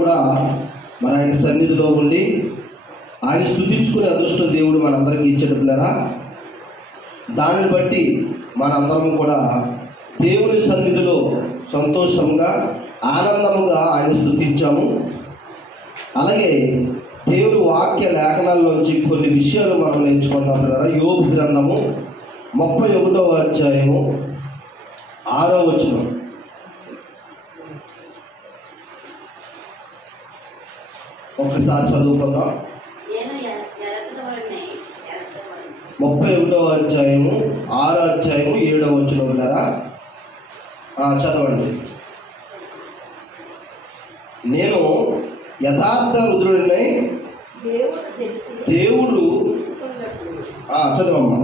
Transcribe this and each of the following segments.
కూడా మన ఆయన సన్నిధిలో ఉండి ఆయన స్తుతించుకునే అదృష్టం దేవుడు మనందరికీ ఇచ్చేటప్పులారా, దానిని బట్టి మనందరం కూడా దేవుని సన్నిధిలో సంతోషంగా ఆనందముగా ఆయన స్తుతించాము. అలాగే దేవుని వాక్య లేఖనాల్లోంచి కొన్ని విషయాలు మనం నేర్చుకుందాం కదా. యోబు గ్రంథము 31వ అధ్యాయము 6వ వచనం. ఒక్కసారి చదువుకుందాం. 31వ అధ్యాయము 6వ అధ్యాయము 7వ వచనం ఉన్నారా? చదవండి. నేను యథార్థ రుద్రుడినై దేవుడు చదవమ్మా.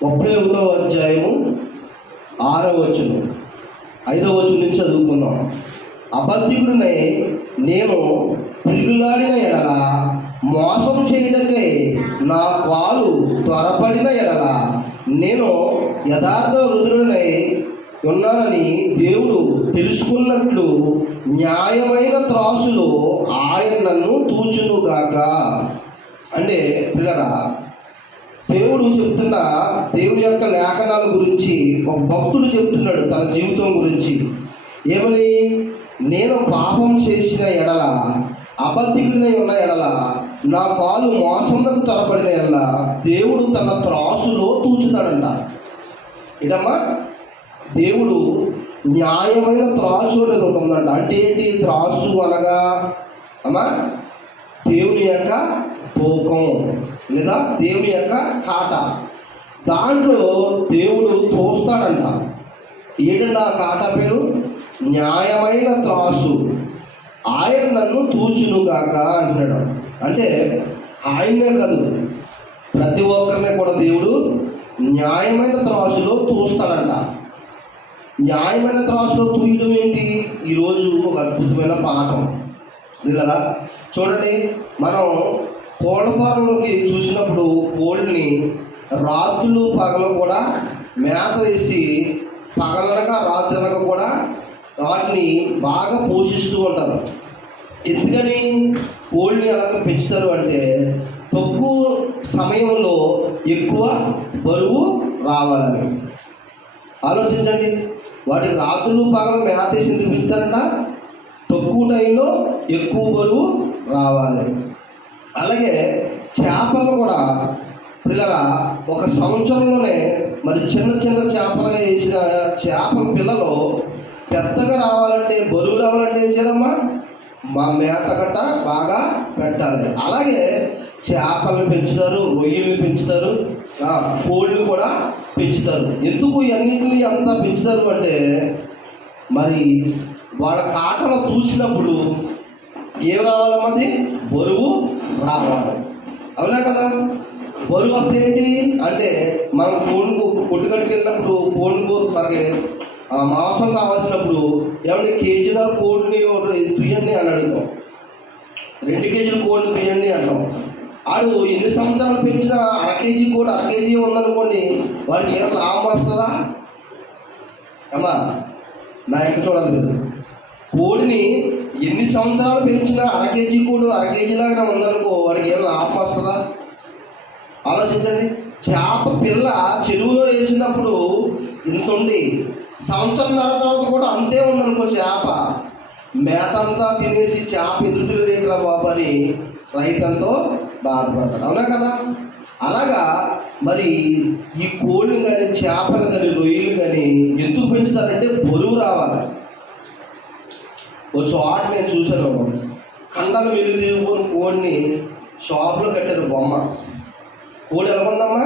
31వ అధ్యాయము 6వ వచనం 5వ వచనం నుంచి చదువుకుందాం. అబద్ధికుడినై నేను తిరుగులాడిన ఎడల, మోసం చేయటకై నా కాలు త్వరపడిన ఎడల, నేను యథార్థ రుద్రుడినై ఉన్నానని దేవుడు తెలుసుకున్నట్లు న్యాయమైన త్రాసులో ఆయన నన్ను తూచునుగాక. అంటే పిల్లరా, దేవుడు చెప్తున్న దేవుడి యొక్క లేఖనాల గురించి ఒక భక్తుడు చెప్తున్నాడు తన జీవితం గురించి. ఏమని? నేను పాపం చేసిన ఎడల, అబద్ధికుడినై ఉన్న ఎడల, నా కాలు మోసంకు త్వరపడిన ఎడల దేవుడు తన త్రాసులో తూచుతాడంట. ఇటమ్మా, దేవుడు న్యాయమైన త్రాసు అనేది ఉంటుందంట. అంటే ఏంటి త్రాసు అనగా? అమ్మా, దేవుని యొక్క తూకం లేదా దేవుని యొక్క కాట, దాంట్లో దేవుడు తోస్తాడంట. ఏంటంటే ఆ కాట పేరు న్యాయమైన త్రాసు. ఆయన నన్ను తూచునుగాక అంటున్నాడు. అంటే ఆయనే కాదు, ప్రతి ఒక్కరిని కూడా దేవుడు న్యాయమైన త్రాసులో తూస్తాడంట. న్యాయమైన త్రాసులో తూయడం ఏంటి? ఈరోజు ఒక అద్భుతమైన పాఠం. ఇలా చూడండి, మనం కోళ్ళ ఫారంలోకి చూసినప్పుడు కోళ్ళని రాత్రులు పగలు కూడా మేత వేసి, పగలనగా రాత్రనగా కూడా వాటిని బాగా పోషిస్తూ ఉంటారు. ఎందుకని కోళ్ళని ఎలాగ పెంచుతారు అంటే, తక్కువ సమయంలో ఎక్కువ బరువు రావాలని. ఆలోచించండి, వాటి రాత్రులు పగలు మేత వేసి ఎందుకు పెంచుతారంట? తక్కువ టైంలో ఎక్కువ బరువు రావాలి. అలాగే చేపలు కూడా పిల్లరా, ఒక సంవత్సరంలోనే మరి చిన్న చిన్న చేపలుగా వేసిన చేపల పిల్లలు పెద్దగా రావాలంటే, బరువు రావాలంటే ఏం చేయాలమ్మా? మా మేత గట్ట బాగా పెట్టాలి. అలాగే చేపలను పెంచుతారు, రొయ్యలు పెంచుతారు, కోళ్ళు కూడా పెంచుతారు. ఎందుకు ఇవన్నింటినీ అంతా పెంచుతారు అంటే, మరి వాళ్ళ కాటలో చూసినప్పుడు ఏం రావాలన్నది? బరువు రావాలి. అవునా కదా? బరువు వస్తే ఏంటి అంటే, మనం కోళ్ళకు కొట్టుకట్టుకు వెళ్ళినప్పుడు కోళ్ళకు మనకి మాంసం కావాల్సినప్పుడు ఏమంటే కేజీన్నర కోడిని తీయండి అని అడుగుతాం, 2 కేజీల కోడిని తీయండి అంటాం. వాడు ఎన్ని సంవత్సరాలు పెంచినా అర కేజీ కోడి అర కేజీ ఉందనుకోండి, వాడికి ఏం లాభం వస్తుందా? అమ్మా, నా యొక్క చూడాలి మీరు, కోడిని ఎన్ని సంవత్సరాలు పెంచినా అర కేజీ కోడి అర కేజీలాగా ఉందనుకో, వాడికి ఏం లాభం వస్తుందా? ఆలోచించండి. చేప పిల్ల చెరువులో వేసినప్పుడు ఇంత ఉండి, సంవత్సరంన్నర తర్వాత కూడా అంతే ఉందనుకో చేప, మేతంతా తినేసి చేప ఎదుగుతుందేంట్రా బాబు అని రైతంతో బాధపడతాడు. అవునా కదా? అలాగా మరి ఈ కోడిని కానీ చేపలు కానీ రొయ్యలు కానీ ఎందుకు పెంచుతారంటే బరువు రావాలి. ఓ చోట నేను చూశాను, కండలు వెలుగు తీసుకొని కోడిని షాపులో కట్టారు బొమ్మ. కోడి ఎలా ఉందమ్మా?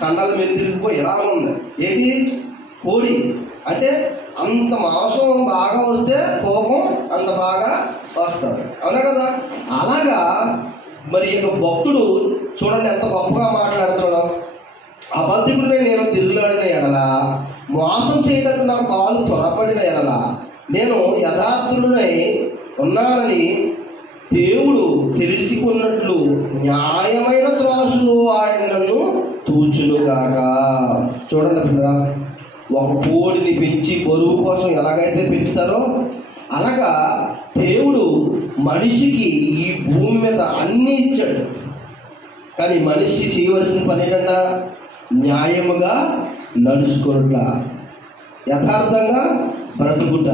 కండలు మెరిగిపోయి ఎలా ఉంది. ఏంటి కోడి అంటే? అంత మాంసం బాగా వస్తే తూకం అంత బాగా వస్తుంది. అవునా కదా? అలాగా మరి ఇక భక్తుడు చూడండి ఎంత గొప్పగా మాట్లాడుతున్నాడు. అబద్ధికుడిని నేను తిరుగులాడిన ఎడల, మోసం చేయడానికి నా కాలు త్వరపడిన ఎడల, నేను యథార్థుడినై ఉన్నానని దేవుడు తెలుసుకున్నట్లు న్యాయమైన త్రాసులో ఆయన నన్ను తూచునుగాక. చూడండి పిల్లరా, ఒక కోడిని పెంచి బరువు కోసం ఎలాగైతే పెంచుతారో అలాగా దేవుడు మనిషికి ఈ భూమి మీద అన్నీ ఇచ్చాడు. కానీ మనిషి చేయవలసిన పని ఏంటంట? న్యాయముగా నడుచుకోవట, యథార్థంగా బ్రతుకుట.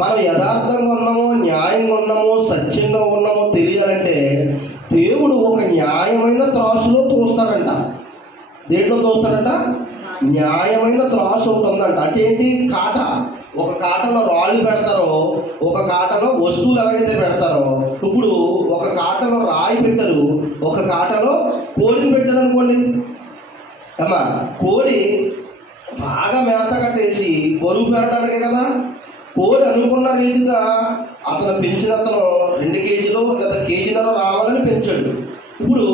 మనం యథార్థంగా ఉన్నామో, న్యాయంగా ఉన్నామో, సత్యంగా ఉన్నామో తెలియాలంటే దేవుడు ఒక న్యాయమైన త్రాసులో తోస్తాడంట. దేంట్లో తోస్తాడంట? న్యాయమైన త్రాసు ఒకటి ఉందంట. అంటే ఏంటి? కాట. ఒక కాటలో రాళ్ళు పెడతారో, ఒక కాటలో వస్తువులు ఎలాగైతే పెడతారో, ఇప్పుడు ఒక కాటలో రాయి పెట్టరు, ఒక కాటలో కోడిని పెట్టారు అనుకోండి. అమ్మా, కోడి బాగా మేత కట్టేసి బరువు పెరగడానికే కదా. కోడి అనుకున్న రేటుగా అతను పెంచిన అతను 2 కేజీలు లేదా కేజీన్నర రావాలని పెంచాడు. ఇప్పుడు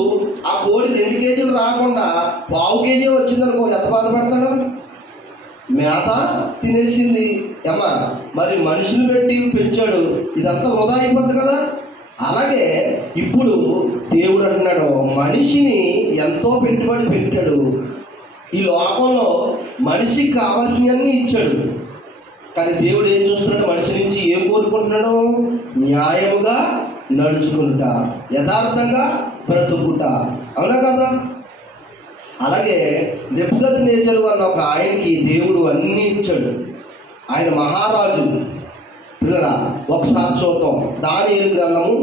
ఆ కోడి 2 కేజీలు రాకుండా 1/2 కేజీ వచ్చిందనుకో, ఎంత బాధపడతాడు? మేత తినేసింది. అమ్మా, మరి మనుషులు పెట్టి పెంచాడు, ఇదంతా వృధా అయిపోద్ది కదా. అలాగే ఇప్పుడు దేవుడు అంటున్నాడు, మనిషిని ఎంతో పెట్టుబడి పెట్టాడు, ఈ లోకంలో మనిషికి కావాల్సినవన్నీ ఇచ్చాడు. కానీ దేవుడు ఏం చూస్తున్నాడు? మనిషి నుంచి ఏం కోరుకుంటున్నాడు? న్యాయముగా నడుచుకుంట, యథార్థంగా బ్రతుకుట. అవునా కదా? అలాగే నెబుకద్నెజరు అన్న ఒక ఆయనకి దేవుడు అన్నీ ఇచ్చాడు. ఆయన మహారాజు. పిల్లరా, ఒకసారి చూద్దాం. దానియేలు గ్రంథము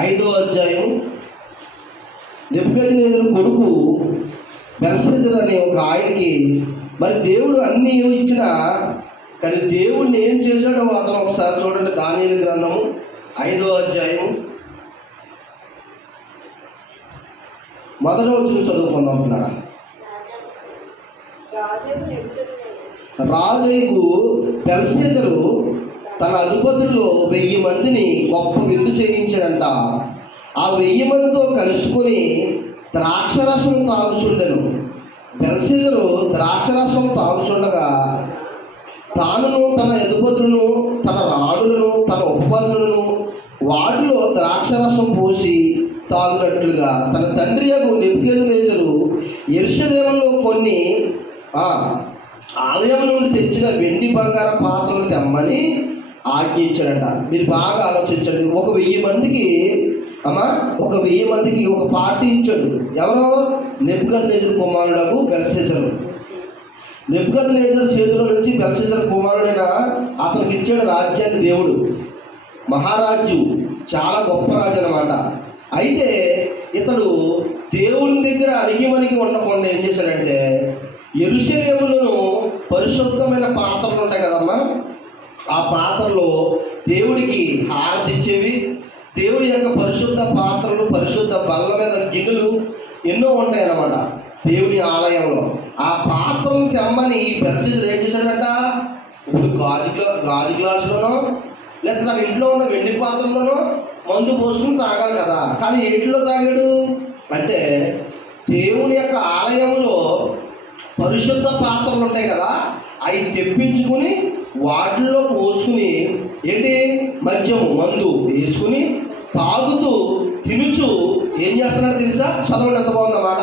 5వ అధ్యాయం. నెబుకద్నెజరు కొడుకు బెల్షస్సరు అనే ఒక ఆయనకి మరి దేవుడు అన్నీ ఇచ్చినా కానీ దేవుడిని ఏం చేశాడో అతను ఒకసారి చూడండి. దానియేలు గ్రంథము 5వ అధ్యాయం 1వ వచనం చదువుకుందాం. పిల్లరా, రాజు బెల్షస్సరు తన అధిపతుల్లో 1000 మందిని గొప్ప విందు చేయించాడంట. ఆ 1000 మందితో కలుసుకొని ద్రాక్షరసం తాగుచుండెను. బెల్షస్సరు ద్రాక్షరసం తాగుచుండగా తానును తన అధిపతులను, తన రాణులను, తన ఉపపత్నులను వాటిలో ద్రాక్షరసం పోసి తాగునట్లుగా తన తండ్రి యొక్క నెబుకద్నెజరు యెరూషలేములో కొన్ని ఆలయం నుండి తెచ్చిన వెండి బంగార పాత్రలు తెమ్మని ఆజ్ఞించాడంట. మీరు బాగా ఆలోచించండి. ఒక 1000 మందికి ఒక 1000 మందికి ఒక పార్టీ ఇచ్చాడు. ఎవరో? నెబుకద్నెజరు కుమారుడు బెల్షస్సరు. నెబుకద్నెజరు చేతిలో నుంచి బెల్షస్సరు కుమారుడైన అతనికి ఇచ్చాడు రాజ్యాన్ని దేవుడు. మహారాజు, చాలా గొప్ప రాజు అన్నమాట. అయితే ఇతడు దేవుని దగ్గర అణిగిమణిగి ఉండకుండా ఏం చేశాడంటే, యెరూషలేములో పరిశుద్ధమైన పాత్రలు ఉంటాయి కదమ్మా, ఆ పాత్రలో దేవుడికి హారతి ఇచ్చేవి, దేవుడి యొక్క పరిశుద్ధ పాత్రలు, పరిశుద్ధ బల్ల మీద గిన్నెలు ఎన్నో ఉంటాయి అన్నమాట దేవుడి ఆలయంలో. ఆ పాత్రలు తెమ్మని బెల్షస్సరు ఏం చేశాడంట? ఇప్పుడు గాజు గ్లాసులోనో లేదా తన ఇంట్లో ఉన్న వెండి పాత్రలోనో మందు పోసుకుని తాగాలి కదా. కానీ ఏంటిలో తాగాడు అంటే, దేవుని యొక్క ఆలయంలో పరిశుద్ధ పాత్రలు ఉంటాయి కదా, అవి తెప్పించుకుని వాటిల్లో పోసుకుని ఏంటి మద్యము మందు వేసుకుని తాగుతూ తినుచు ఏం చేస్తున్నాడో తెలుసా? చదవండి, ఎంత బాగుందన్నమాట.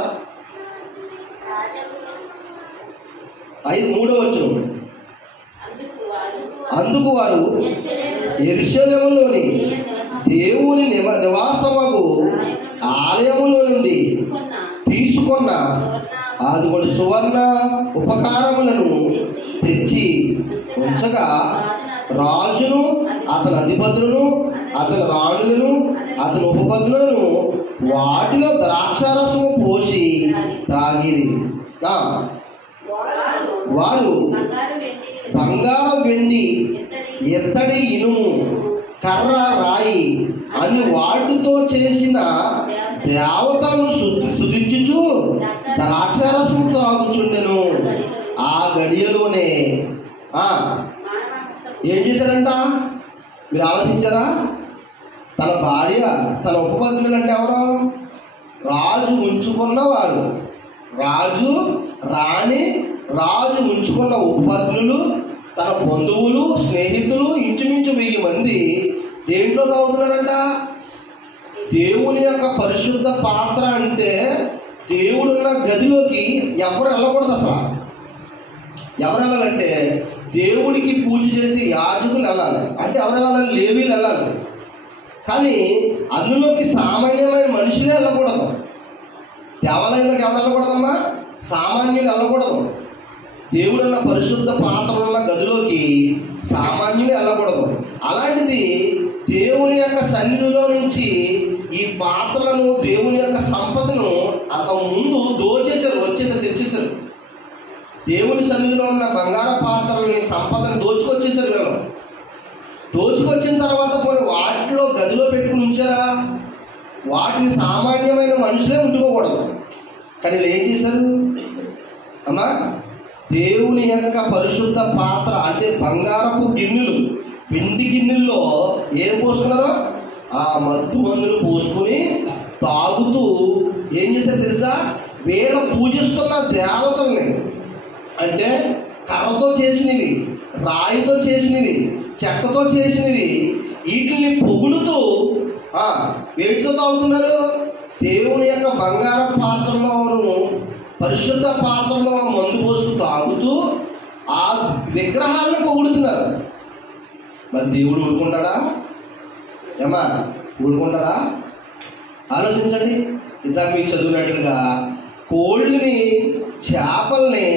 3వ వచనం. అందుకు వారు యెరూషలేములోని దేవుని నివాసమగు ఆలయములో నుండి తీసుకున్న అదిగోండి సువర్ణ ఉపకారములను తెచ్చి ఉంచగా రాజును, అతని అధిపతులను, అతని రాణులను, అతని ఉపపత్నులను వాటిలో ద్రాక్షారసము పోసి తాగిరి. వారు బంగారం, వెండి, ఎత్తడి, ఇనుము, కర్ర, రాయి అని వాటితో చేసిన దేవతలను స్తుతించుచు ద్రాక్షారసం తాగుచుండెను. ఆ గడియలోనే ఏం చేశాడంట? మీరు ఆలోచించారా? తన భార్య, తన ఉపపత్నులు అంటే ఎవరో? రాజు ఉంచుకున్నవారు, రాజు, రాణి, రాజు ఉంచుకున్న ఉపపత్నులు, తన బంధువులు, స్నేహితులు ఇంచుమించు 1000 మంది దేంట్లో తాగుతున్నారంట? దేవుని యొక్క పరిశుద్ధ పాత్ర అంటే దేవుడున్న గదిలోకి ఎవరు వెళ్ళకూడదు అసలు. ఎవరు వెళ్ళాలంటే దేవుడికి పూజ చేసి యాజకులు వెళ్ళాలి. అంటే ఎవరు వెళ్ళాలి? లేవీలు వెళ్ళాలి. కానీ అందులోకి సామాన్యమైన మనుషులే వెళ్ళకూడదు. దేవాలయంలోకి ఎవరు వెళ్ళకూడదమ్మా? సామాన్యులు వెళ్ళకూడదు. దేవుడున్న పరిశుద్ధ పాత్రలున్న గదిలోకి సామాన్యులు వెళ్ళకూడదు. అలాంటిది దేవుని యొక్క సన్నిధిలో నుంచి ఈ పాత్రలను, దేవుని యొక్క సంపదను అంత ముందు తెచ్చేశారు. దేవుని సన్నిధిలో ఉన్న బంగారు పాత్రలని, సంపదను దోచుకొచ్చేసారు వీళ్ళు. దోచుకొచ్చిన తర్వాత పోయి వాటిలో గదిలో పెట్టుకుని ఉంచారా? వాటిని సామాన్యమైన మనుషులే ఉంటుకోకూడదు. కానీ వీళ్ళు ఏం చేశారు అమ్మా? దేవుని యొక్క పరిశుద్ధ పాత్ర అంటే బంగారపు గిన్నెలు, పిండి గిన్నెల్లో ఏం పోసుకున్నారో ఆ మత్తు మందులు పోసుకొని తాగుతూ ఏం చేశారు తెలుసా? వీళ్ళ పూజిస్తున్న దేవతల్ని, అంటే కర్రతో చేసినవి, రాయితో చేసినవి, చెక్కతో చేసినవి, వీటిని పొగుడుతూ వేటితో తాగుతున్నారు? దేవుని యొక్క బంగారం పాత్రలోను, పరిశుద్ధ పాత్రలో మందు పోసుకు తాగుతూ ఆ విగ్రహాలను పొగుడుతున్నారు. మరి దేవుడు ఊరుకుంటాడా? ఏమా ఊరుకుంటారా? ఆలోచించండి. ఇందాక మీకు చదివినట్లుగా కోళ్ళని, చేపల్ని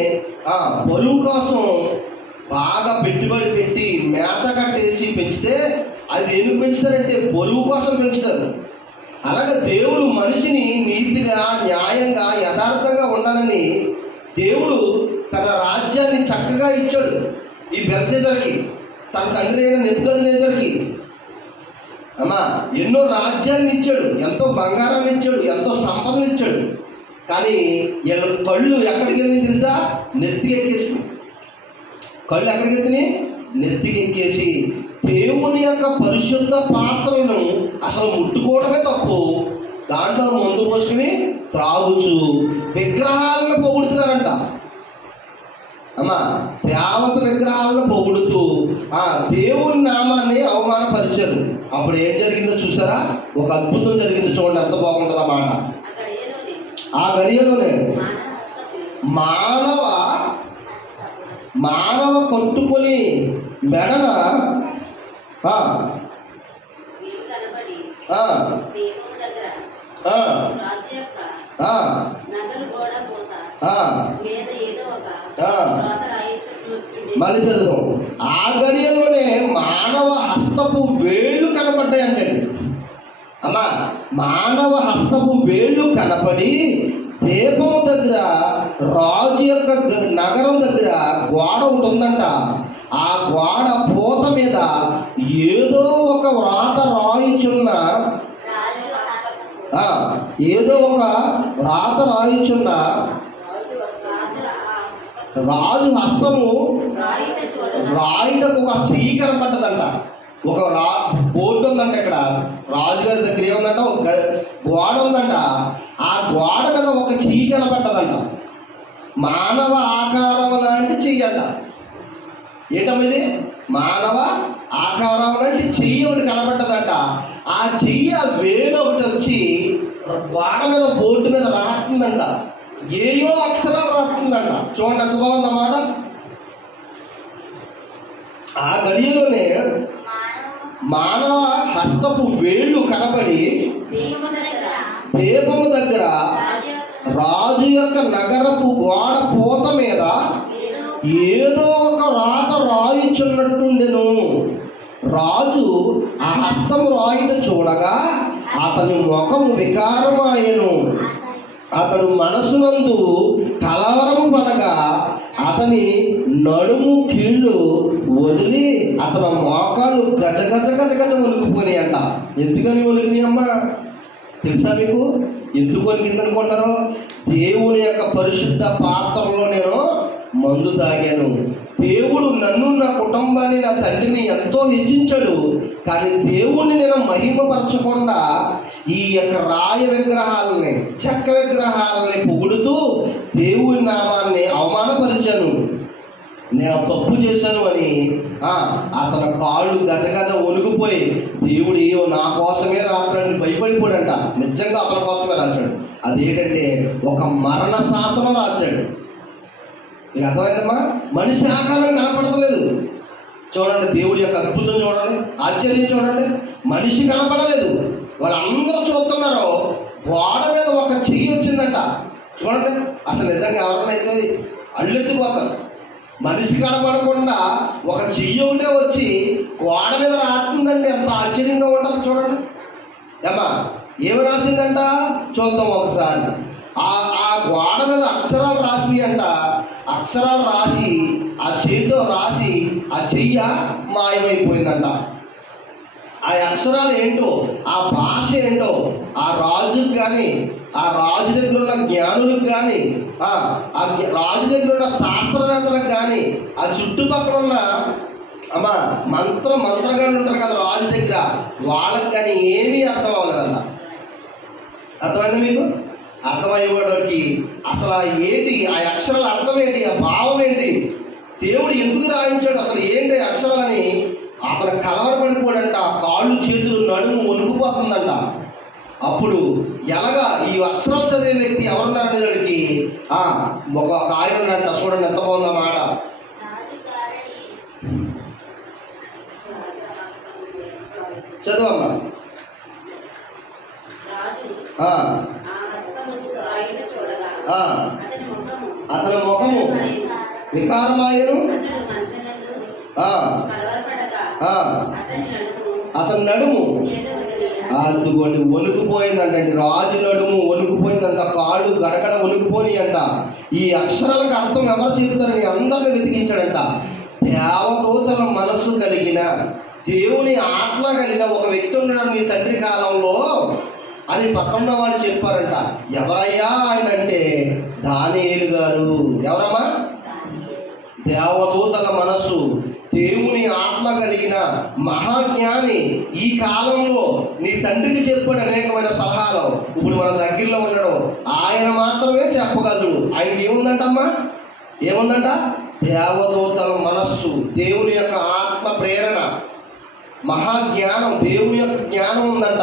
బరువు కోసం బాగా పెట్టుబడి పెట్టి మేత కట్టేసి పెంచితే అది ఎందుకు పెంచుతారంటే బరువు కోసం పెంచుతారు. అలాగే దేవుడు మనిషిని నీతిగా, న్యాయంగా, యథార్థంగా ఉండాలని దేవుడు తన రాజ్యాన్ని చక్కగా ఇచ్చాడు. ఈ బెల్షస్సరుకి, తన తండ్రి అయిన నెబుకద్నెజరుకి అమ్మా ఎన్నో రాజ్యాలను ఇచ్చాడు, ఎంతో బంగారాన్ని ఇచ్చాడు, ఎంతో సంపదను ఇచ్చాడు. కానీ వీళ్ళ కళ్ళు ఎక్కడికి వెళ్ళింది తెలుసా? నెత్తికెక్కేసి. కళ్ళు ఎక్కడికి వెళ్ళినాయి? నెత్తికెక్కేసి దేవుని యొక్క పరిశుద్ధ పాత్రలను అసలు ముట్టుకోవడమే తప్పు. దాంట్లో మందు పోసుకుని త్రాగుచు విగ్రహాలను పొగుడుతున్నారంట. అమ్మా దేవత విగ్రహాలను పొగుడుతూ దేవుని నామాన్ని అవమానపరిచారు. అప్పుడు ఏం జరిగిందో చూసారా? ఒక అద్భుతం జరిగింది. చూడండి ఎంత బాగుంటుంది ఆ మాట. ఆ గడియలోనే మానవ కొట్టుకొని మెడన మళ్ళీ చదువు. ఆ గడియలోనే మానవ హస్తపు వేళ్ళు కనపడ్డాయంటే అమ్మా, మానవ హస్తపు వేళ్ళు కనపడి దీపము దగ్గర, రాజు యొక్క నగరం దగ్గర గోడ ఒకటి ఉందంట. ఆ గోడ పూత మీద ఏదో ఒక వ్రాత రాయిచున్న రాజు హస్తము రాయిటకు ఒక చెయ్యి కనపడ్డదంట. ఒక బోర్డు ఉందంట. ఇక్కడ రాజుగారి దగ్గర ఏముందంట? ఒక గోడ ఉందంట. ఆ గోడ మీద ఒక చెయ్యి కనపడ్డదంట. మానవ ఆకారం లాంటి చెయ్యి అంట. ఏంటమ్మది? మానవ ఆకారం లాంటి చెయ్యి ఒకటి కనపడ్డదంట. ఆ చెయ్యి, ఆ వేలు ఒకటి వచ్చి గోడ మీద, బోర్డు మీద రాస్తుందంట. ఏయో అక్షరాలు రాస్తుందంట. చూడండి ఎంత బాగుందన్నమాట. ఆ గడియలోనే మానవ హస్తపు వేళ్ళు కనబడి దీపము దగ్గర రాజు యొక్క నగరపు గోడ పూత మీద ఏదో ఒక రాత రాయిచున్నట్టుండెను. రాజు ఆ హస్తము రాయిట చూడగా అతని ముఖము వికారమాయెను. అతడు మనసునందు కలవరం పడగా అతని నడుము కీళ్ళు వదిలి అతని మోకాళ్ళు గజ గజ గజ గజ వణికిపోయినాయి అంట. ఎందుకని వణికినాయి అమ్మా తెలుసా మీకు? ఎందుకు వణికిందనుకుంటారు? దేవుని యొక్క పరిశుద్ధ పాత్రలో నేను మందు తాగాను. దేవుడు నన్ను, నా కుటుంబాన్ని, నా తండ్రిని ఎంతో హెచ్చించాడు. కానీ దేవుణ్ణి నేను మహిమపరచకుండా ఈ యొక్క రాయ విగ్రహాలని, చెక్క విగ్రహాలని పొగుడుతూ దేవుని నామాన్ని అవమానపరిచాను, నేను తప్పు చేశాను అని అతని కాళ్ళు గజగజ వణికిపోయి దేవుడు నా కోసమే రాత్రని భయపడిపోడంట. నిజంగా అతని కోసమే రాశాడు. అదేంటంటే ఒక మరణ శాసనం రాశాడు. మీకు అర్థమైందమ్మా? మనిషి ఆకారం కనపడతలేదు. చూడండి, దేవుడి యొక్క అద్భుతం చూడండి, ఆశ్చర్యం చూడండి. మనిషి కనపడలేదు, వాళ్ళందరూ చూస్తున్నారు. గోడ మీద ఒక చెయ్యి వచ్చిందంట. చూడండి, అసలు నిజంగా ఎవరినైతే అళ్ళెత్తిపోతారు. మనిషి కనపడకుండా ఒక చెయ్యి ఒకటే వచ్చి గోడ మీద రాస్తుందండి. ఎంత ఆశ్చర్యంగా ఉంటుంది చూడండి. ఏమ్మా, ఏమి రాసిందంట చూద్దాం ఒకసారి. ఆ గోడ మీద అక్షరాలు రాసి అంట. అక్షరాలు రాసి ఆ చెయ్యితో రాసి ఆ చెయ్య మాయమైపోయిందంట. ఆ అక్షరాలు ఏంటో, ఆ భాష ఏంటో ఆ రాజుకి కానీ, ఆ రాజు దగ్గర ఉన్న జ్ఞానులకు కానీ, ఆ రాజు దగ్గర ఉన్న శాస్త్రవేత్తలకు కానీ, ఆ చుట్టుపక్కల ఉన్న మంత్రగాళ్ళు ఉంటారు కదా రాజు దగ్గర, వాళ్ళకి కానీ ఏమీ అర్థం అవ్వలేదంట. అర్థమైందా మీకు? అర్థమయ్యేవాడికి అసలు ఏంటి ఆ అక్షరాల అర్థం ఏంటి, ఆ భావం ఏంటి, దేవుడు ఎందుకు రాయించాడు, అసలు ఏంటి అక్షరాలని అతను కలవరపడిపోయాడంట. కాళ్ళు చేతులు నడుము వణుకుపోతుందంట. అప్పుడు ఎలాగా ఈ అక్షరాలు చదివే వ్యక్తి ఎవరున్నారనేదానికి ఒక ఆయన ఉన్నంట. చూడండి ఎంత బాగుంది ఆ మాట. చదువమ్మా. అతని ముఖము వికారమాయను, అతని నడుము అందుకోండి వణుకుపోయిందంటండి. రాజు నడుము వణుకుపోయిందంట, కాళ్ళు గడగడ వణుకుపోయి అంట. ఈ అక్షరాలకు అర్థం ఎవరు చెప్తారని అందరిని వెతికించాడంట. దేవదూతల మనస్సు కలిగిన, దేవుని ఆత్మ కలిగిన ఒక వ్యక్తి ఉన్నాడు నీ తండ్రి కాలంలో అని పక్కన వాళ్ళు చెప్పారంట. ఎవరయ్యా ఆయన అంటే దానియేలు గారు. ఎవరమ్మా? దేవదూతల మనస్సు, దేవుని ఆత్మ కలిగిన మహాజ్ఞాని ఈ కాలంలో నీ తండ్రికి చెప్పాడు అనేకమైన సలహాలు. ఇప్పుడు మన దగ్గరలో ఉన్నాడు, ఆయన మాత్రమే చెప్పగలడు. ఆయనకి ఏముందంటమ్మా? ఏముందంట? దేవదూతల మనస్సు, దేవుని యొక్క ఆత్మ ప్రేరణ, మహాజ్ఞానం, దేవుని యొక్క జ్ఞానం ఉందంట.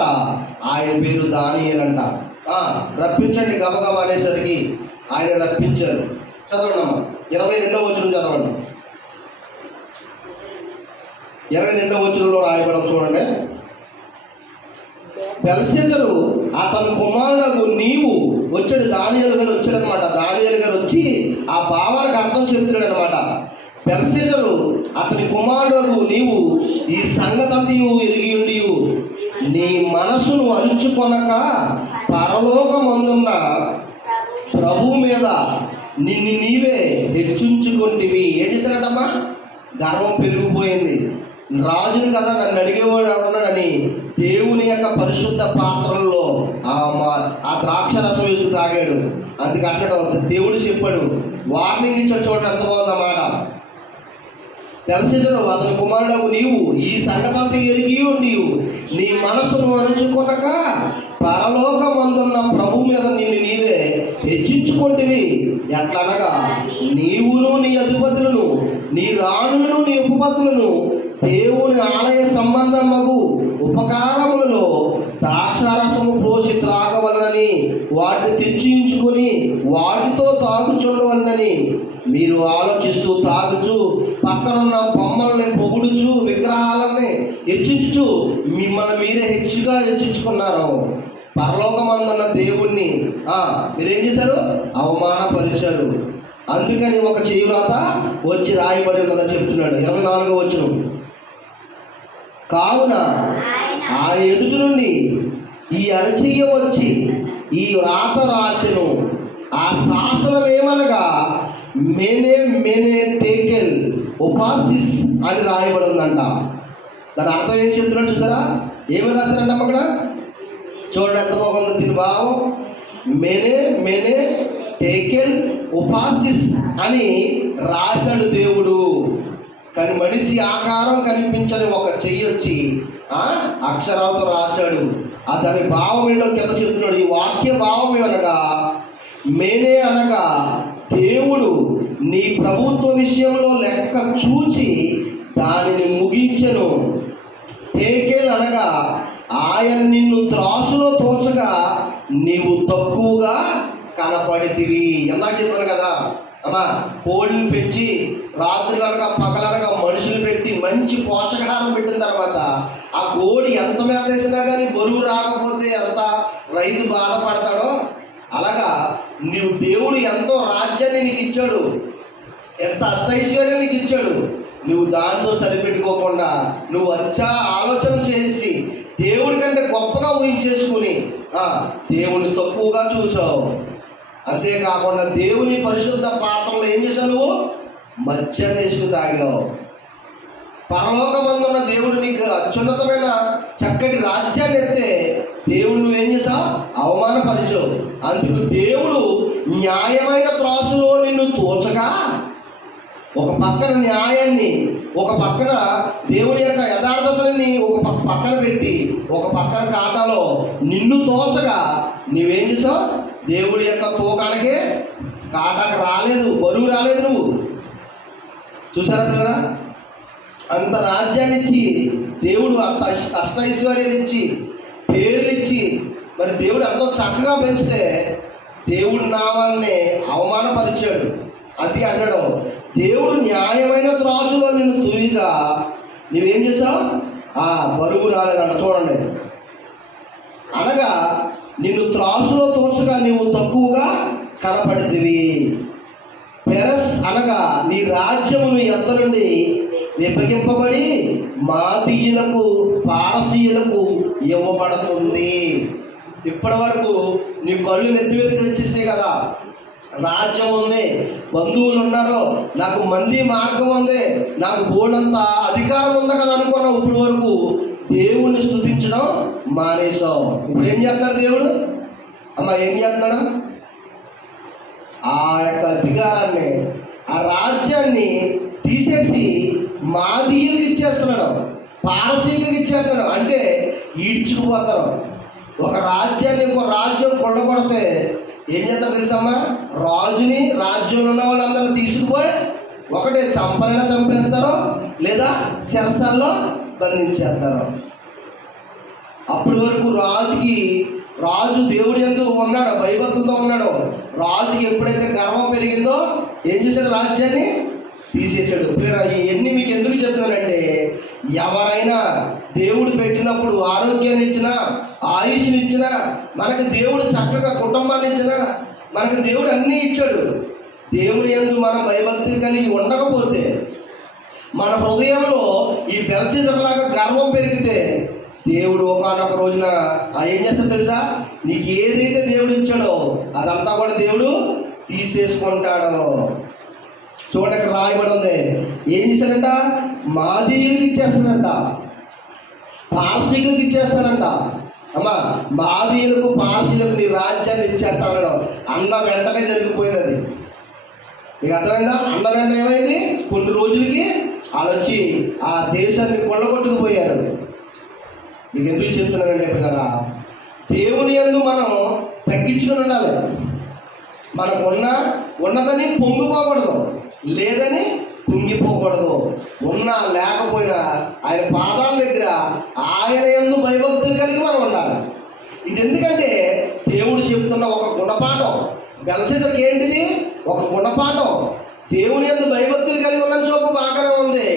ఆయన పేరు దానియేలు అంట. రప్పించండి గబగబా అనేసరికి ఆయన రప్పించారు. చదవండి అమ్మా, 22వ వచనం చదవండి. 22వ వచనంలో రాయబడం చూడండి. బెల్షెజరు అతని కుమారుడు నీవు వచ్చాడు. దానియేలు గారు వచ్చాడు అనమాట. దానియేలు గారు వచ్చి ఆ భావానికి అర్థం చెప్తున్నాడు అనమాట. బెల్షెజరు అతని కుమారుడు నీవు ఈ సంగతంతయు ఎరిగి ఉండి నీ మనసును అరుచుకొనక పరలోకమందున్న ప్రభు మీద నిన్ను నీవే హెచ్చించుకుంటేవి. ఏం చేశారటమ్మా? గర్వం పెరిగిపోయింది. రాజును కదా నన్ను అడిగేవాడు ఎవరున్నాడని దేవుని యొక్క పరిశుద్ధ పాత్రల్లో ఆ ద్రాక్ష రసం వేసుకు తాగాడు. అందుకే అంటాడు, దేవుడు చెప్పాడు, వార్నింగ్ ఇచ్చాడు. చూడండి ఎంత బాగుందన్నమాట. బెల్షెజరు అతని కుమారుడు నీవు ఈ సంగతంతా ఎరిగి నీవు నీ మనసును అరుచుకొనక పరలోకమందున్న ప్రభు మీద నిన్ను నీవే హెచ్చించుకుంటేవి. ఎట్లనగా నీవును నీ అధిపతులను, నీ రాణులను, నీ ఉపపతులను దేవుని ఆలయ సంబంధమగు ఉపకారములలో ద్రాక్షారసము పోసి త్రాగవలనని వాటిని తెచ్చించుకొని వాటితో తాగుచుండవలనని మీరు ఆలోచిస్తూ తాగుచు పక్కనున్న బొమ్మల్ని పొగుడుచు విగ్రహాలని హెచ్చించు మిమ్మల్ని మీరే హెచ్చుగా హెచ్చించుకున్నారు. పరలోకమందున్న దేవుణ్ణి మీరేం చేశారు? అవమానపరిచారు. అందుకని ఒక చెయ్యి వ్రాత వచ్చి రాయబడి ఉన్నదని చెప్తున్నాడు. 24వ వచనం. కావున ఆ ఎదుటి నుండి ఈ అరచెయ్య వచ్చి ఈ వ్రాత రాశను. ఆ శాసనం ఏమనగా మెనే మెనే టేకెల్ ఉపాసిస్ అని రాయబడి ఉందంట. దాని అర్థం ఏం చెప్తున్నాడు చూసారా? ఏమి రాశారంట అక్కడ? చూడండి ఎంత బాగుంది దీని భావం. మెనే మెనే టేకెల్ ఉపాసిస్ అని రాశాడు దేవుడు. కానీ మనిషి ఆకారం కనిపించని ఒక చెయ్యి వచ్చి అక్షరాలతో రాశాడు. దాని భావం ఏంటో కింద చెప్తున్నాడు. ఈ వాక్య భావం ఏమనగా మేనే అనగా దేవుడు నీ ప్రభుత్వ విషయంలో లెక్క చూచి దానిని ముగించెను. టేకేల్ అనగా ఆయన నిన్ను త్రాసులో తోచగా నీవు తక్కువగా కనపడితివి. ఎలా చెప్పాను కదా అమ్మా, కోడిని పెంచి రాత్రులనగా పగలనగా మనుషులు పెట్టి మంచి పోషకాహారం పెట్టిన తర్వాత ఆ కోడి ఎంత మేత వేసినా కానీ బరువు రాకపోతే ఎంత రైతు బాధపడతాడో, అలాగా నీవు దేవుడు ఎంతో రాజ్యాన్ని నీకు ఇచ్చాడు, ఎంత అష్టైశ్వర్యం నీకు ఇచ్చాడు, నువ్వు దాంతో సరిపెట్టుకోకుండా నువ్వు వచ్చా ఆలోచన చేసి దేవుడి కంటే గొప్పగా ఊహించేసుకుని దేవుడిని తక్కువగా చూసావు. అంతేకాకుండా దేవుని పరిశుద్ధ పాత్రలో ఏం చేశావు? నువ్వు మద్యాన్ని వేసుకు తాగావు. పరలోకమందున్న దేవుడు నీకు అత్యున్నతమైన చక్కటి రాజ్యాన్ని ఎత్తే దేవుడు నువ్వేం చేసావు? అవమానపరిచావు. అందుకు దేవుడు న్యాయమైన త్రాసులో నిన్ను తోచగా, ఒక పక్కన న్యాయాన్ని, ఒక పక్కన దేవుని యొక్క యథార్థతని ఒక పక్కన పెట్టి ఒక పక్కన కాటాలో నిన్ను తోచగా నువ్వేం చేసావు? దేవుడి యొక్క తూకానికి కాటాకు రాలేదు, బరువు రాలేదు. నువ్వు చూసారా పిల్లరా? అంత రాజ్యాన్ని ఇచ్చి దేవుడు అంత అష్టైశ్వర్యాన్ని ఇచ్చి పేర్లు ఇచ్చి మరి దేవుడు ఎంతో చక్కగా పెంచితే దేవుడి నామాన్ని అవమానపరిచాడు. అది అన్నాడు, దేవుడు న్యాయమైన త్రాసులో నిన్ను తూయిగా నువ్వేం చేసావు? బరువు రాలేదంట. చూడండి, అనగా నిన్ను త్రాసులో తోచగా నీవు తక్కువగా కనపడితివి. పెరస్ అనగా నీ రాజ్యమును ఎద్ద నుండి విభజింపబడి మాదీయులకు పారసీయులకు ఇవ్వబడుతుంది. ఇప్పటి వరకు నీ కళ్ళు నెత్తి మీదకి వచ్చేసినాయి కదా, రాజ్యం ఉంది, బంధువులు ఉన్నారు, నాకు మంది మార్గం ఉంది, నాకు బోర్డంత అధికారం ఉంది కదా అనుకున్నావు. ఇప్పటి వరకు దేవుణ్ణి స్తుతించడం మానేశావు. ఇప్పుడు ఏం చేస్తున్నాడు దేవుడు? ఏం చేస్తున్నాడు? ఆ యొక్క అధికారాన్ని, ఆ రాజ్యాన్ని తీసేసి మాదీయులకు ఇచ్చేస్తున్నాడు, పారసీకులకు ఇచ్చేస్తున్నాడు. అంటే ఈడ్చుకుపోతారు. ఒక రాజ్యాన్ని ఇంకో రాజ్యం కొల్లగొడితే ఏం చేస్తారు తెలుసమ్మా? రాజుని, రాజ్యంలో ఉన్న వాళ్ళందరూ తీసుకుపోయి ఒకటే చంపలైనా చంపేస్తారు, లేదా చెరసాల్లో బంధించేస్తారు. అప్పటి వరకు రాజు దేవుడి యందు ఉన్నాడు, భయభక్తులతో ఉన్నాడు. రాజుకి ఎప్పుడైతే గర్వం పెరిగిందో ఏం చేశాడు? రాజ్యాన్ని తీసేశాడు. ఇవన్నీ మీకు ఎందుకు చెప్తున్నానంటే, ఎవరైనా దేవుడు పెట్టినప్పుడు ఆరోగ్యాన్ని ఇచ్చినా, ఆయుష్ని ఇచ్చినా, మనకు దేవుడు చక్కగా కుటుంబాన్ని ఇచ్చినా, మనకు దేవుడు అన్నీ ఇచ్చాడు. దేవుని యందు మనం భయభక్తులు కలిగి ఉండకపోతే, మన హృదయంలో ఈ బెల్షెజరులాగా గర్వం పెరిగితే దేవుడు ఒకానొక రోజున ఏం చేస్తాడు తెలుసా? నీకు ఏదైతే దేవుడు ఇచ్చాడో అదంతా కూడా దేవుడు తీసేసుకుంటాడు. చూడండి, అక్కడ రాయబడి ఉంది. ఏం చేశాడంట? మాదీయులకు ఇచ్చేస్తాడంట, పార్సీకులకు ఇచ్చేస్తాడంట. మాదీయులకు పార్సీలకు నీ రాజ్యాన్ని ఇచ్చేస్తాడు అన్న వెంటనే జరిగిపోయింది. అది మీకు అర్థమైందా? అన్న వెంటనే ఏమైంది? కొన్ని రోజులకి వాళ్ళు వచ్చి ఆ దేశాన్ని కొల్లగొట్టుకుపోయారు. మీకు ఎందుకు చెప్తున్నానంటే పిల్లరా, దేవుని యందు మనం తగ్గించుకొని ఉండాలి. మనకు ఉన్నదని పొంగిపోకూడదు, లేదని కుంగిపోకూడదు. ఉన్నా లేకపోయినా ఆయన పాదాల దగ్గర ఆయన యందు భయభక్తులు కలిగి మనం ఉండాలి. ఇది ఎందుకంటే దేవుడు చెప్తున్న ఒక గుణపాఠం. బెల్షెజరుకి ఏంటిది? ఒక గుణపాఠం. దేవుని యందు భయభక్తులు కలిగి ఉన్న చూపు బాగానే ఉంది.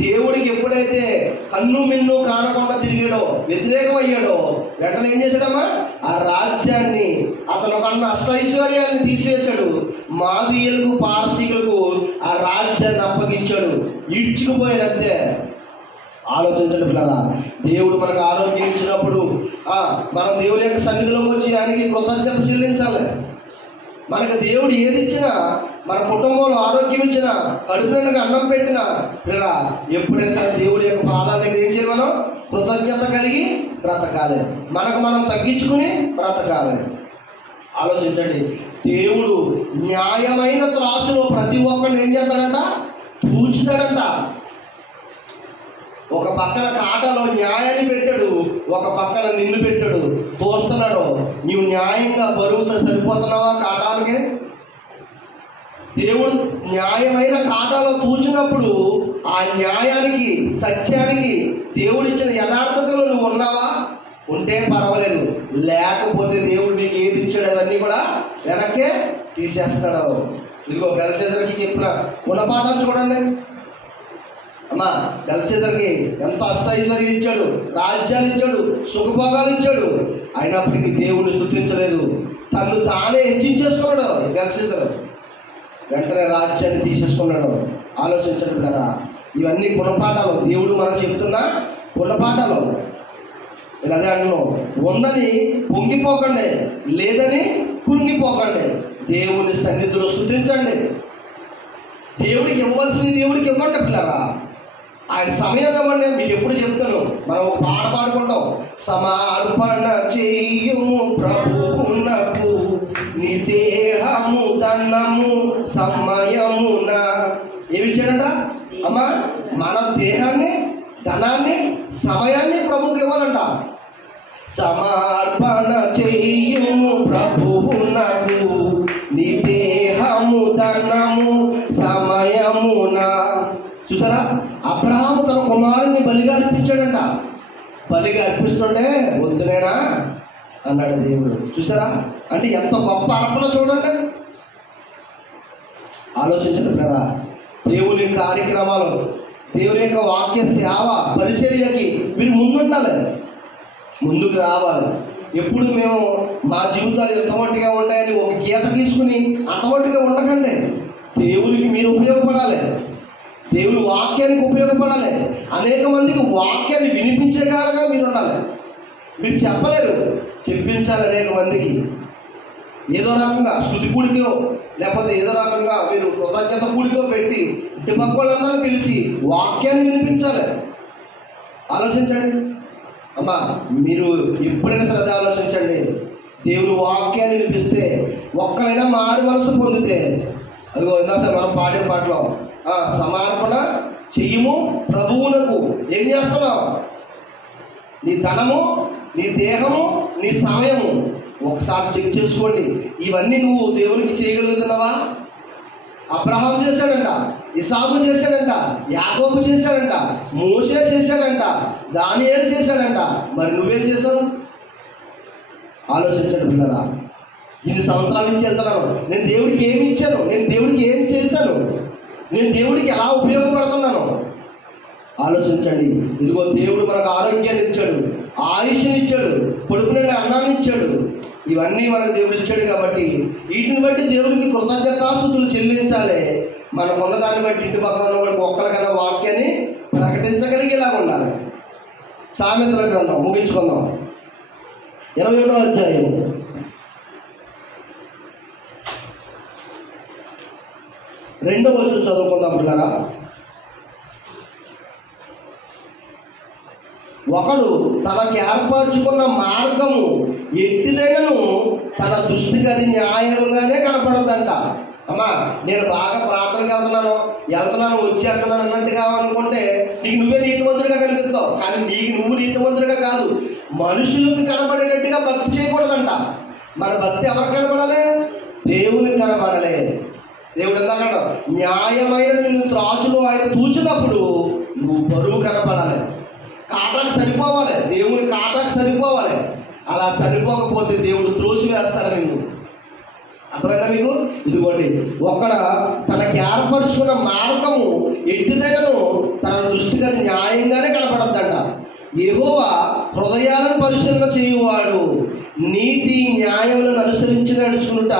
దేవుడికి ఎప్పుడైతే కన్ను మిన్ను కానకుండా తిరిగాడో, వ్యతిరేకం అయ్యాడో, వెంటనే ఏం చేశాడమ్మా? ఆ రాజ్యాన్ని, అతను కన్న అష్టైశ్వర్యాన్ని తీసేశాడు. మాదీయులకు పారసీకులకు ఆ రాజ్యాన్ని అప్పగించాడు. ఈడ్చుకుపోయారంతే. ఆలోచించండి పిల్లరా, దేవుడు మనకు ఆరోగ్యం ఇచ్చినప్పుడు మనం దేవుని యొక్క సన్నిధిలోకి వచ్చి ఆయనకి కృతజ్ఞత చెల్లించాలి. మనకు దేవుడు ఏది ఇచ్చినా, మన కుటుంబంలో ఆరోగ్యం ఇచ్చినా, కడుపునగా అన్నం పెట్టినా పిల్లరా, ఎప్పుడైనా దేవుడి యొక్క పాదాల దగ్గర ఏం చేయాలి? మనం కృతజ్ఞత కలిగి బ్రతకాలి. మనకు మనం తగ్గించుకుని బ్రతకాలి. ఆలోచించండి, దేవుడు న్యాయమైన త్రాసులో ప్రతి ఒక్కరిని ఏం చేస్తాడంట? తూచుతాడంట. ఒక పక్కన కాటలో న్యాయాన్ని పెట్టాడు, ఒక పక్కన నిన్ను పెట్టాడు, తోస్తున్నాడు. నీవు న్యాయంగా బరువుతో సరిపోతున్నావా కాటాలకి? దేవుడు న్యాయమైన కాటాలో తూచినప్పుడు ఆ న్యాయానికి, సత్యానికి, దేవుడిచ్చిన యథార్థతలో నువ్వు ఉన్నావా? ఉంటే పర్వాలేదు, లేకపోతే దేవుడు నీకు ఏది ఇచ్చాడు అవన్నీ కూడా వెనక్కే తీసేస్తాడు. ఇదిగో బెల్షెజర్కి చెప్పిన గుణపాఠాలు చూడండి. అమ్మా, బెల్షెజర్కి ఎంతో అష్టైశ్వర్యం ఇచ్చాడు, రాజ్యాలు ఇచ్చాడు, సుఖభోగాలు ఇచ్చాడు, అయినప్పటికీ దేవుడిని స్తుతించలేదు. తను తానే హెచ్చించేసుకున్నాడు బెల్షెజర్. వెంటనే రాజ్యాన్ని తీసేసుకున్నాడు. ఆలోచించండి కదా, ఇవన్నీ గుణపాఠాలు. దేవుడు మనకు చెప్తున్నా గుణపాఠాలు. నేను అదే అంటున్నాను, ఉందని పొంగిపోకండి, లేదని కుంగిపోకండి. దేవుని సన్నిధిలో స్తుతించండి. దేవుడికి ఇవ్వాల్సింది దేవుడికి ఇవ్వండి పిల్లరా. ఆయన సమయం ఇవ్వండి. మీకు ఎప్పుడు చెప్తాను, మనం ఒక పాట పాడుకుంటాం, సమర్పణ చెయ్యుము ప్రభువునకు నీ దేహము దండము సమయమున. ఏమి ఇచ్చాడంట అమ్మా? మన దేహాన్ని, ధనాన్ని, సమయాన్ని ప్రభువుకి ఇవ్వాలంట. సమర్పణ చెయ్యుము ప్రభువునకు నీ దేహము ధనము సమయమున. చూసారా, అబ్రహాము తన కుమారుని బలిగా అర్పించాడంట. బలిగా అర్పిస్తుంటే వద్దునేనా అన్నాడు దేవుడు. చూసారా, అంటే ఎంత గొప్ప అర్పణ చూడండి. ఆలోచించండి కదా, దేవుని కార్యక్రమాలు, దేవుని యొక్క వాక్య సేవ, పరిచర్యకి మీరు ముందుండాలి, ముందుకు రావాలి. ఎప్పుడు మేము మా జీవితాలు ఎంతమట్టుగా ఉంటాయని ఒక గీత తీసుకుని అంతమట్టుగా ఉండకండి. దేవునికి మీరు ఉపయోగపడాలి, దేవుని వాక్యానికి ఉపయోగపడాలి. అనేక మందికి వాక్యాన్ని వినిపించేగాలుగా మీరు ఉండాలి. మీరు చెప్పలేరు, చెప్పించాలి అనేక మందికి. ఏదో రకంగా శృతి కూడికో లేకపోతే ఏదో రకంగా మీరు కృతజ్ఞత కూడికో పెట్టి ఇంటి పక్క వాళ్ళందరూ పిలిచి వాక్యాన్ని వినిపించాలి. ఆలోచించండి అమ్మా, మీరు ఎప్పుడైనా సరే ఆలోచించండి. దేవుని వాక్యాన్ని వినిపిస్తే ఒక్కరైనా మారు మనసు పొందితే, అదిగో ఇందాక మనం పాడిన పాటలో సమర్పణ చెయ్యము ప్రభువునకు. ఏం చేస్తున్నావు? నీ ధనము, నీ దేహము, నీ సమయము ఒకసారి చెక్ చేసుకోండి. ఇవన్నీ నువ్వు దేవునికి చేయగలుగుతున్నావా? అబ్రహాం చేశాడంట, ఇసాకు చేశాడంట, యాకోబు చేశాడంట, మోషే చేశాడంట, దానియేలు చేశాడంట. మరి నువ్వేం చేశావు? ఆలోచించండి పిల్లరా. ఇన్ని సంవత్సరాల నుంచి వెళ్తున్నాను, నేను దేవుడికి ఏమి ఇచ్చాను, నేను దేవుడికి ఏం చేశాను, నేను దేవుడికి ఎలా ఉపయోగపడుతున్నాను? ఆలోచించండి. ఇదిగో దేవుడు మనకు ఆరోగ్యాన్ని ఇచ్చాడు, ఆయుష్ని ఇచ్చాడు, పొడుపు నుండి అన్నాన్ని ఇచ్చాడు. ఇవన్నీ మనకు దేవుడు ఇచ్చాడు కాబట్టి వీటిని బట్టి దేవుడికి కృతజ్ఞతాస్తుతులు చెల్లించాలి. మనకు ఉన్నదాన్ని బట్టి ఇంటి పక్కన ఉన్న వాళ్ళకి ఒక్కరికైనా వాక్యాన్ని ప్రకటించగలిగేలా ఉండాలి. సామెతల గ్రంథం ముగించుకుందాం. 27వ అధ్యాయం 2వ వచనం చదువుకుందాం పిల్లరా. ఒకడు తనకి ఏర్పరచుకున్న మార్గము ఎట్టిదైనను తన దృష్టికి అది న్యాయంగానే కనపడదంట. అమ్మా, నేను బాగా ప్రార్థనకి వెళ్తున్నాను వచ్చేస్తున్నాను అన్నట్టుగా అనుకుంటే నీకు నువ్వే నీతిమంతుడిగా కనిపిస్తావు. కానీ నీకు నువ్వు నీతిమంతుడిగా కాదు, మనుషులకు కనబడేటట్టుగా భక్తి చేయకూడదంట. మన భక్తి ఎవరికి కనబడాలి? దేవునికి కనబడాలి. దేవుడు ఎందాక న్యాయమైన నిన్ను త్రాచులో ఆయన తూచినప్పుడు నువ్వు బరువు కనపడాలి, కాటాకు సరిపోవాలి, దేవుని కాటాకు సరిపోవాలి. అలా సరిపోకపోతే దేవుడు త్రోసి వేస్తాడు నిన్ను. అర్థమైందా మీకు? ఇదిగోండి, ఒక్కడ తనకి ఏర్పరుచుకున్న మార్గము ఎట్టిదైనను తన దృష్టికి అది న్యాయంగానే కనపడద్దంట. యెహోవా హృదయాలను పరిశీలన చేయువాడు. నీతి న్యాయములను అనుసరించి నడుచుకుంట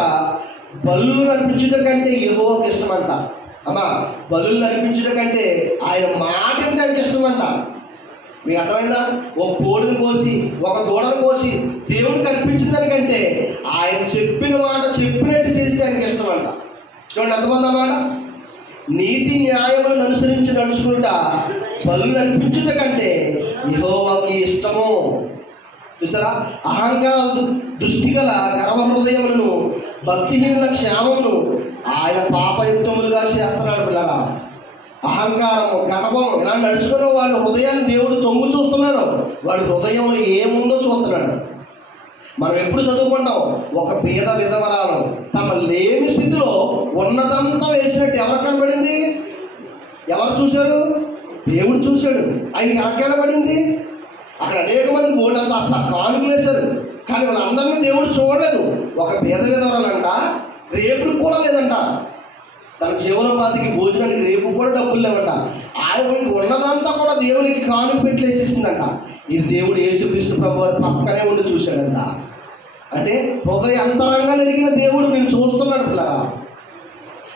బలులు అర్పించుట కంటే యెహోవాకు ఇష్టమంట. అమ్మా, బలులు అర్పించుట కంటే ఆయన మాట అంటే ఆయనకి ఇష్టమంట. మీకు అర్థమైందా? ఒక కోడిని కోసి ఒక దూడను కోసి దేవుడికి అర్పించిన దానికంటే ఆయన చెప్పిన మాట చెప్పినట్టు చేస్తే ఆయనకి ఇష్టమంట. చూడండి ఎంతమంది అన్నమాట. నీతి న్యాయములను అనుసరించి నడుచుకుంటా బలులు అర్పించుట కంటే యెహోవాకి ఇష్టము. చూసారా, అహంకార దృష్టి గల గర్వ హృదయములను భక్తిహీనుల క్షేమమును ఆయన పాపయుక్తములుగా చేస్తున్నాడు పిల్లరా. అహంకారము, గర్వం ఇలా నడుచుకున్న వాళ్ళ హృదయాన్ని దేవుడు తొంగు చూస్తున్నాడు. వాడి హృదయంలో ఏముందో చూస్తున్నాడు. మనం ఎప్పుడు చదువుకుంటాం, ఒక పేద విధవరాలు తమ లేని స్థితిలో ఉన్నదంతా వేసినట్టు ఎవరు కనబడింది? ఎవరు చూశారు? దేవుడు చూశాడు. ఆయన ఎలా కనబడింది? అక్కడ అనేక మంది బోర్డు అసలు కానుకలు వేశారు, కానీ వాళ్ళందరినీ దేవుడు చూడలేదు. ఒక పేద విధవరాలంట రేపుడు కూడా లేదంట, తన జీవనోపాధికి భోజనానికి రేపు కూడా డబ్బులు లేవంట. ఆయనకి ఉన్నదంతా కూడా దేవునికి కానుక పెట్టి వేసేసిందంట. ఇది దేవుడు యేసుక్రీస్తు ప్రభు వారి పక్కనే ఉండి చూశాడంట. అంటే హృదయ అంతరంగాలు ఎరిగిన దేవుడు నేను చూస్తున్నాడు పిల్లరా.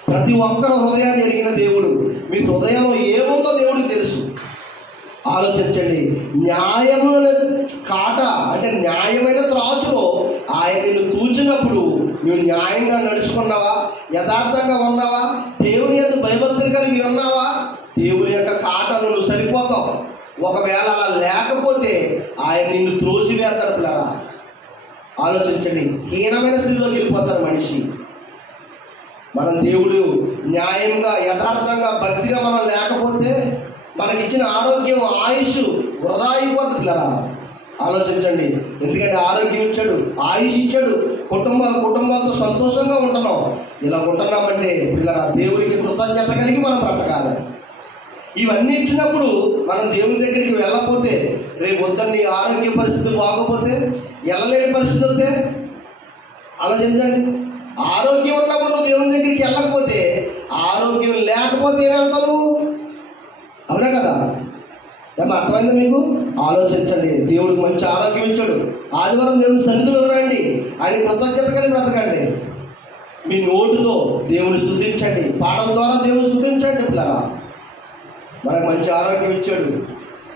ప్రతి ఒక్కరు హృదయాన్ని ఎరిగిన దేవుడు. మీ హృదయంలో ఏముందో దేవుడికి తెలుసు. ఆలోచించండి. న్యాయమైన కాట అంటే న్యాయమైన త్రాచులో ఆయన నిన్ను తూచినప్పుడు నువ్వు న్యాయంగా నడుచుకున్నావా, యథార్థంగా ఉన్నావా, దేవుని యొక్క భయభక్తులు కలిగి ఉన్నావా, దేవుని యొక్క కాటను నువ్వు సరిపోతావు. ఒకవేళ అలా లేకపోతే ఆయన నిన్ను త్రోసివేస్తాడు పిల్లరా. ఆలోచించండి. హీనమైన స్థితిలోకి వెళ్ళిపోతారు మనిషి. మనం దేవుడు న్యాయంగా యథార్థంగా భక్తిగా మనం లేకపోతే మనకిచ్చిన ఆరోగ్యం ఆయుష్ వృధా అయిపోతుంది పిల్లరా. ఆలోచించండి. ఎందుకంటే ఆరోగ్యం ఇచ్చాడు, ఆయుష్ ఇచ్చాడు, కుటుంబాలతో సంతోషంగా ఉంటున్నాం. ఇలా ఉంటున్నామంటే పిల్లరా దేవుడికి కృతజ్ఞత కలిగి మనం బ్రతకాలి. ఇవన్నీ ఇచ్చినప్పుడు మనం దేవుని దగ్గరికి వెళ్ళకపోతే రేపు వద్దని ఆరోగ్య పరిస్థితులు బాగోపోతే వెళ్ళలేని పరిస్థితి వస్తే ఆలోచించండి. ఆరోగ్యం ఉన్నప్పుడు నువ్వు దేవుని దగ్గరికి వెళ్ళకపోతే, ఆరోగ్యం లేకపోతే ఏమెళ్తావు? అవునా కదా? అర్థమైందా మీకు? ఆలోచించండి. దేవుడికి మంచి ఆరోగ్యం ఇచ్చాడు. ఆదివారం దేవుని సన్నిధిలో రండి, ఆయన కృతజ్ఞత కలిగి బ్రతకండి. మీ నోటుతో దేవుని స్తుతించండి, పాటల ద్వారా దేవుని స్తుతించండి పిల్లరా. మనకు మంచి ఆరోగ్యం ఇచ్చాడు,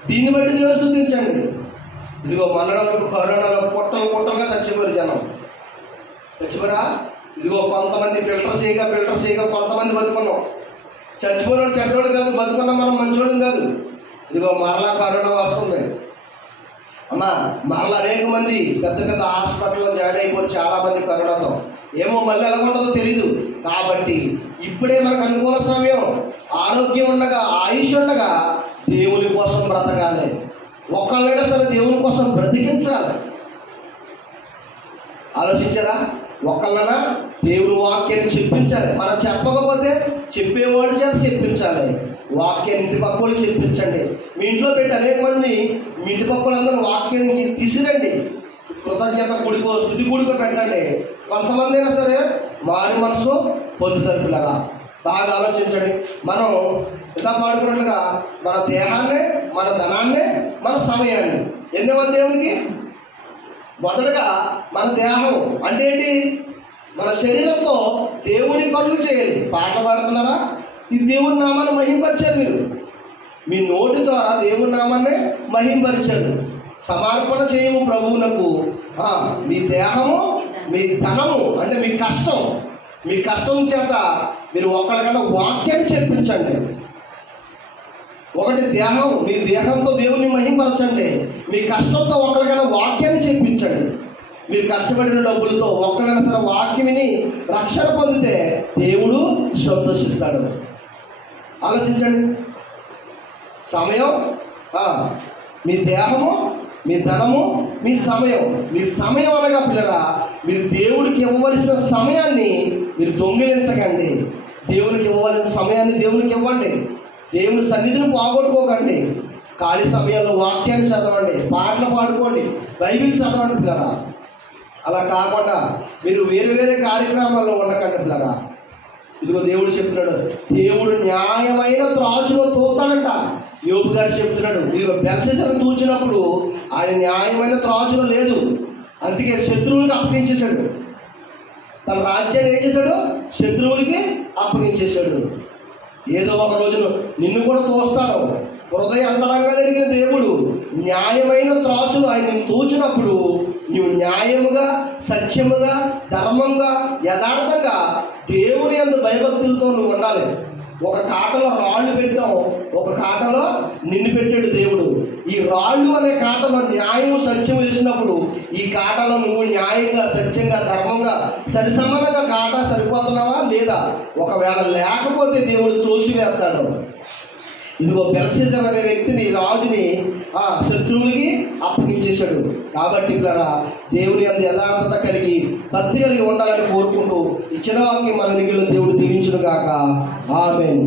దీన్ని బట్టి దేవుని స్తుతించండి. ఇదిగో మొన్నటి వరకు కరోనాలో పుట్టలుగా చచ్చిపోయారు జనం. చచ్చిపోరా? ఇదిగో కొంతమంది ఫిల్టర్ చేయగా కొంతమంది బతుకున్నాం. చచ్చిపోయిన చెడ్డోడు కాదు, బతుకున్నాం మనం మంచోడు కాదు. ఇదిగో మరలా కరోనా వస్తుంది అమ్మా. మరలా అనేక మంది పెద్ద హాస్పిటల్లో జాయిన్ అయిపోయి చాలామంది కరోనాతో. ఏమో మళ్ళీ ఎలా ఉంటుందో తెలీదు. కాబట్టి ఇప్పుడే మనకు అనుకూల సమయం. ఆరోగ్యం ఉండగా, ఆయుష్ ఉండగా దేవుని కోసం బ్రతకాలి. ఒక్కళ్ళైనా సరే దేవుని కోసం బ్రతికించాలి. ఆలోచించారా? ఒక్కళ్ళైనా దేవుని వాక్యాన్ని చెప్పించాలి. మనం చెప్పకపోతే చెప్పేవాడి చేత చెప్పించాలి. వాక్యాన్ని ఇంటి పక్కలు చెప్పించండి. మీ ఇంట్లో పెట్టి అనేక మంది మీ ఇంటి పక్కలందరూ వాక్యాన్ని తీసుకురండి. కృతజ్ఞత కూడికో స్థుతి కూడికో పెట్టండి. కొంతమంది అయినా సరే మారి మనసు పొందుతారు పిల్లరా. బాగా ఆలోచించండి. మనం ఇంకా పాడుకున్నట్లుగా మన దేహాన్ని, మన ధనాన్ని, మన సమయాన్ని ఎన్నోమంది దేవునికి. మొదటగా మన దేహం అంటే ఏంటి? మన శరీరంతో దేవుని పనులు చేయాలి. పాటలు పాడుతున్నారా? ఇది దేవుని నామాన్ని మహింపరిచారు. మీరు మీ నోటి ద్వారా దేవుని నామాన్ని మహింపరిచారు. సమర్పణ చేయము ప్రభువునకు. మీ దేహము, మీ ధనము అంటే మీ కష్టం చేత మీరు ఒక్కరికన్నా వాక్యాన్ని చెప్పించండి. ఒకటి దేహం, మీ దేహంతో దేవుని మహింపరచండి. మీ కష్టంతో ఒకరికైనా వాక్యాన్ని చెప్పించండి. మీరు కష్టపడిన డబ్బులతో ఒక్కరైనా సరే వాక్యం విని రక్షణ పొందితే దేవుడు సంతోషిస్తాడు. ఆలోచించండి. సమయం, మీ దేహము, మీ ధనము, మీ సమయం అనగా పిల్లరా, మీరు దేవుడికి ఇవ్వవలసిన సమయాన్ని మీరు దొంగిలించకండి. దేవునికి ఇవ్వవలసిన సమయాన్ని దేవునికి ఇవ్వండి. దేవుని సన్నిధిని పోగొట్టుకోకండి. ఖాళీ సమయంలో వాక్యాన్ని చదవండి, పాటలు పాడుకోండి, బైబిల్ చదవండి పిల్లరా. అలా కాకుండా మీరు వేరే కార్యక్రమాల్లో ఉండకండి పిల్లరా. ఇదిగో దేవుడు చెప్తున్నాడు, దేవుడు న్యాయమైన త్రాచులో తోతాడంట. యోబు గారు చెప్తున్నాడు, ఇదిగో బెల్షస్సరు తూచినప్పుడు ఆయన న్యాయమైన త్రాచులో లేదు. అందుకే శత్రువులకు అప్పగించేశాడు. తన రాజ్యాన్ని ఏం చేశాడు? శత్రువులకి అప్పగించేశాడు. ఏదో ఒక రోజున నిన్ను కూడా తోస్తాడు. హృదయ అంతరంగాలు ఎరిగిన దేవుడు న్యాయమైన త్రాసులు ఆయన తోచినప్పుడు నువ్వు న్యాయముగా, సత్యముగా, ధర్మంగా, యథార్థంగా దేవుని యందు భయభక్తులతో నువ్వు ఉండాలి. ఒక కాటలో రాళ్ళు పెట్టాం, ఒక కాటలో నిన్ను పెట్టాడు దేవుడు. ఈ రాళ్ళు అనే కాటలో న్యాయం, సత్యం వేసినప్పుడు ఈ కాటలో నువ్వు న్యాయంగా, సత్యంగా, ధర్మంగా సరిసమానంగా కాట సరిపోతున్నావా లేదా? ఒకవేళ లేకపోతే దేవుడు త్రోసివేస్తాడు. ఇదిగో బెల్షస్సరు అనే వ్యక్తిని, రాజుని శత్రువులకి అప్పగించేశాడు. కాబట్టి ఇక్కడ దేవుని యందు యథార్థత కలిగి, భక్తి కలిగి ఉండాలని కోరుకుంటూ ఇచ్చిన వాక్యం మన దగ్గర దేవుడు దీవించును గాక. ఆమేన్.